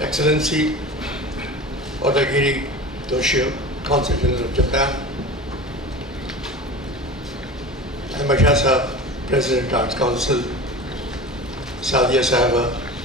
Excellency Odagiri Toshio, Consul General of Japan, Ahmad Shah, President Arts Council, Sadia Sahaba,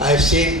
I have seen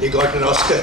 He got an Oscar,